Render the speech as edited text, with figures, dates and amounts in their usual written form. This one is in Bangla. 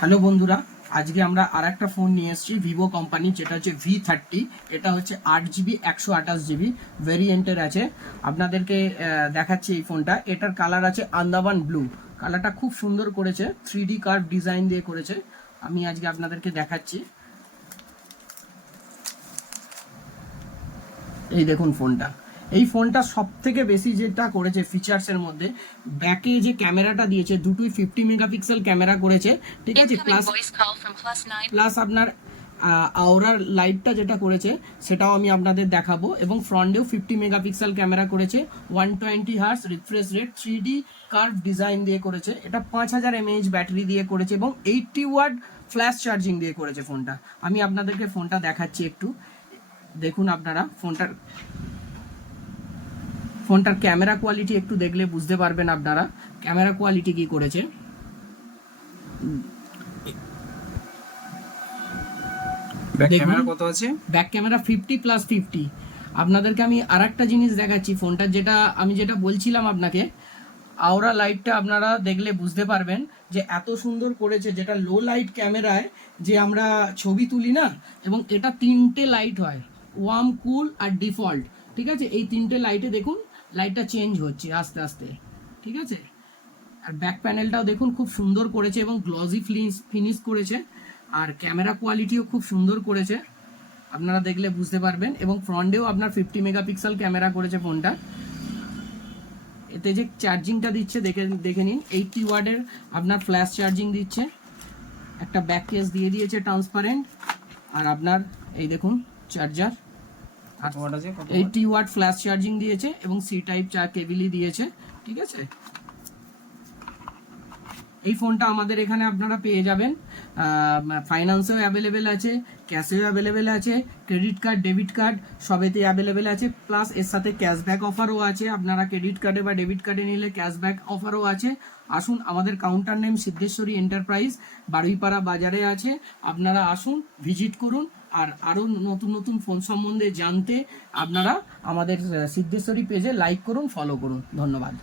হ্যালো বন্ধুরা, আজকে আমরা আর একটা ফোন নিয়ে এসেছি ভিভো কোম্পানি, যেটা হচ্ছে V30। এটা হচ্ছে 8GB 128GB ভেরিয়েন্টের আছে। আপনাদেরকে দেখাচ্ছি এই ফোনটা। এটার কালার আছে আন্দামান ব্লু। কালারটা খুব সুন্দর করেছে, 3D কার্ভ ডিজাইন দিয়ে করেছে। আমি আজকে আপনাদেরকে দেখাচ্ছি। এই দেখুন ফোনটা। এই ফোনটা সব থেকে বেশি যেটা করেছে ফিচার্সের মধ্যে, ব্যাকে যে ক্যামেরাটা দিয়েছে দুটোই 50 মেগাপিক্সেল ক্যামেরা করেছে, ঠিক আছে। প্লাস আপনার আওরার লাইটটা যেটা করেছে সেটাও আমি আপনাদের দেখাবো। এবং ফ্রন্টেও 50 মেগাপিক্সেল ক্যামেরা করেছে, 120 hertz refresh rate, 3D curve design দিয়ে করেছে। এটা 5000 mAh ব্যাটারি দিয়ে করেছে এবং 80 ওয়াট ফ্ল্যাশ চার্জিং দিয়ে করেছে ফোনটা। আমি আপনাদেরকে ফোনটা দেখাচ্ছি একটু। দেখুন আপনারা ফোনটার ক্যামেরা কোয়ালিটি একটু দেখলে বুঝতে পারবেন আপনারা ক্যামেরা কোয়ালিটি কি করেছে। ব্যাক ক্যামেরা কত আছে? Back camera 50+50। আপনাদেরকে আমি আর একটা জিনিস দেখাচ্ছি ফোনটার, যেটা বলছিলাম আপনাকে। আওরা লাইটটা আপনারা দেখলে বুঝতে পারবেন যে এত সুন্দর করেছে, যেটা লো লাইট ক্যামেরায় যে আমরা ছবি তুলি না, এবং এটা 3টে লাইট হয়, ওয়ার্ম, কুল আর ডিফল্ট, ঠিক আছে। এই 3টে লাইটে দেখুন লাইটটা চেঞ্জ হচ্ছে আস্তে আস্তে, ঠিক আছে। আর ব্যাক প্যানেলটাও দেখুন খুব সুন্দর করেছে এবং গ্লসি ফিনিশ করেছে। আর ক্যামেরা কোয়ালিটিও খুব সুন্দর করেছে, আপনারা দেখলে বুঝতে পারবেন। এবং ফ্রন্টেও আপনার 50 মেগাপিক্সেল ক্যামেরা করেছে ফোনটা। এতে যে চার্জিংটা দিচ্ছে দেখে নিন, 80 ওয়াটের আপনার ফ্ল্যাশ চার্জিং দিচ্ছে। একটা ব্যাক কেস দিয়ে দিয়েছে ট্রান্সপারেন্ট। আর আপনার এই দেখুন চার্জার, 80 ওয়াট ফ্ল্যাশ চার্জিং দিয়েছে এবং সি টাইপ কেবিলই দিয়েছে, ঠিক আছে। এই ফোনটা আমাদের এখানে আপনারা পেয়ে যাবেন, ফাইন্যান্সেও অ্যাভেলেবেল আছে, ক্যাশেও অ্যাভেলেবেল আছে, ক্রেডিট কার্ড, ডেবিট কার্ড সবেতেই অ্যাভেলেবেল আছে। প্লাস এর সাথে ক্যাশব্যাক অফারও আছে। আপনারা ক্রেডিট কার্ডে বা ডেবিট কার্ডে নিলে ক্যাশব্যাক অফারও আছে। আসুন, আমাদের counter name Siddheshwari enterprise, Baruipara বাজারে আছে। আপনারা আসুন, ভিজিট করুন। আর আরও নতুন নতুন ফোন সম্বন্ধে জানতে আপনারা আমাদের সিদ্ধেশ্বরী পেজে লাইক করুন, ফলো করুন। ধন্যবাদ।